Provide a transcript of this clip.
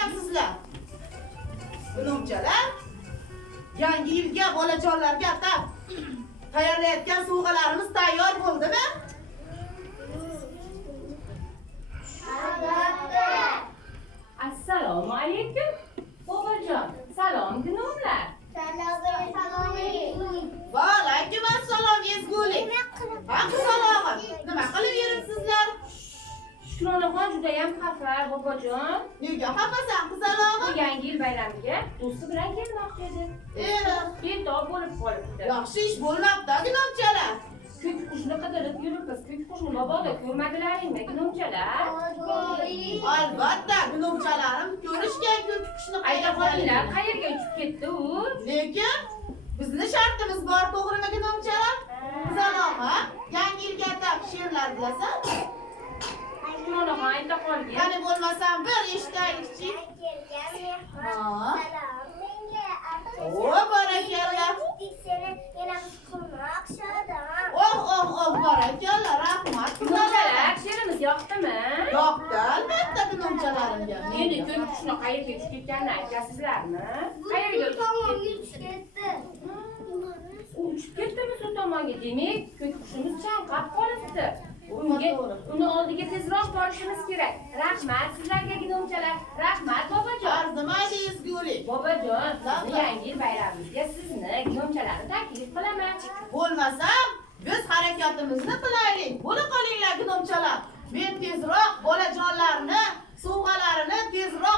qilyapsizlar? Gunomchalar, yangi yilga bolajonlarga atab tayyorlayotgan sovg'alarimiz tayyor bo'ldimi? Albatta. Assalomu alaykum. Bobojon, salom gunomlar. Va alaykum assalom ezgulik. Salomim. Nima qilib yuribsizlar? Shukronaxon juda ham xafa, bobojon. Nega xafasan qizalog'im? Yangi yil bayramiga do'sti bilan kelmoqchi edi. Ketob bo'lib qolibdi. Yaxshi ish bo'lmabdi, gunomchalar. Ko'k qushni qidirib yuribmiz. Ko'k qushni boboda ko'rmadilaringmi, gunomchalar? Albatta, gunomchalarim ko'rishgan ko'k qushni Ayta qolinglar, qayerga uchib ketdi u? Lekin bizni shartimiz bor, to'g'rimi gunomchalar? Qizalog'im, yangi yilga atab she'rlar bilasan? Shukronaxon ayta qolgin. Qani bo'lmasam bir eshitaylikchi. Barakallah. Oh, barakallah, rahmat. Gunomchalar, she'rimiz yoqdimi? Yoqdi, albatta gunomchalarimga. Endi ko'k qushni qayerga uchib ketganini aytasizlarmi? Qayerga uchib ketdi? U uchib ketdimi shu tomonga? Demak, ko'k qushimiz chanqab qolibdi. Uni oldiga tezroq borishimiz kerak. Rahmat sizlarga gunomchalar. Rahmat bobojon. Arzimaydi ezgulik. Bobojon, yangi yil bayramimizga sizni gunomchalarni taklif qilaman. Bo'lmasam, biz harakatimizni qilaylik. Bo'la qolinglar gunomchalar. Men tezroq bolajonlarni, sovg'alarini tezroq